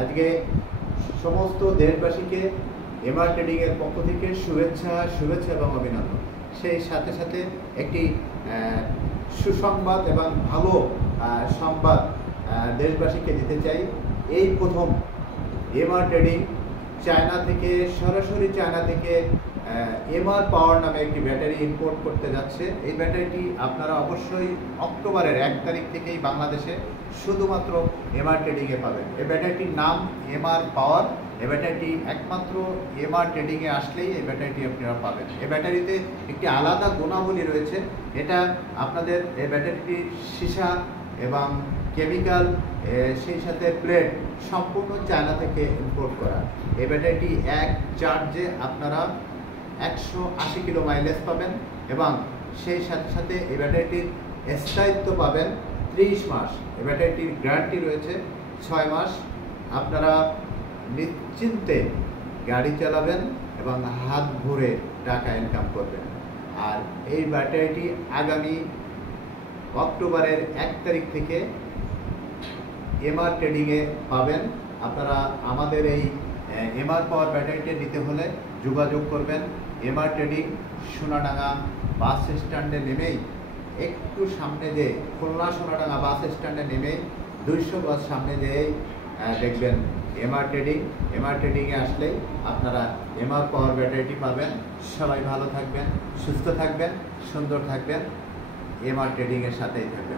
আজকে সমস্ত দেশবাসীকে এমআর ট্রেডিংয়ের পক্ষ থেকে শুভেচ্ছা এবং অভিনন্দন। সেই সাথে সাথে একটি সুসংবাদ এবং ভালো সংবাদ দেশবাসীকে দিতে চাই। এই প্রথম এমআর ট্রেডিং সরাসরি চায়না থেকে এমআর পাওয়ার নামে একটি ব্যাটারি ইম্পোর্ট করতে যাচ্ছে। এই ব্যাটারিটি আপনারা অবশ্যই অক্টোবরের 1 তারিখ থেকেই বাংলাদেশে শুধুমাত্র এমআর ট্রেডিংয়ে পাবেন। এই ব্যাটারিটির নাম এমআর পাওয়ার। এই ব্যাটারিটি একমাত্র এমআর ট্রেডিংয়ে আসলেই এই ব্যাটারিটি আপনারা পাবেন। এই ব্যাটারিতে একটি আলাদা গুণাবলী রয়েছে। এটা আপনাদের এই ব্যাটারিটির সীসা এবং কেমিক্যাল সেই সাথে প্লেট সম্পূর্ণ চায়না থেকে ইম্পোর্ট করা। এই ব্যাটারিটি এক চার্জে আপনারা 180 কিলো মাইলেজ পাবেন এবং সেই সাথে সাথে এই ব্যাটারিটির স্থায়িত্ব পাবেন 30 মাস। এই ব্যাটারিটির গ্যারান্টি রয়েছে 6 মাস। আপনারা নিশ্চিন্তে গাড়ি চালাবেন এবং হাত ভরে টাকা ইনকাম করবেন। আর এই ব্যাটারিটি আগামী অক্টোবরের 1 তারিখ থেকে এমআর ট্রেডিংয়ে পাবেন। আপনারা আমাদের এই এমআর পাওয়ার ব্যাটারিটি নিতে হলে যোগাযোগ করবেন। এমআর ট্রেডিং সোনাডাঙ্গা বাস স্ট্যান্ডে নেমেই একটু সামনে যে খুলনা সোনাডাঙ্গা বাস স্ট্যান্ডে নেমেই 200 গজ সামনে যেয়েই দেখবেন এমআর ট্রেডিং। এমআর ট্রেডিংয়ে আসলেই আপনারা এমআর পাওয়ার ব্যাটারিটি পাবেন। সবাই ভালো থাকবেন, সুস্থ থাকবেন, সুন্দর থাকবেন, এমআর ট্রেডিংয়ের সাথেই থাকবেন।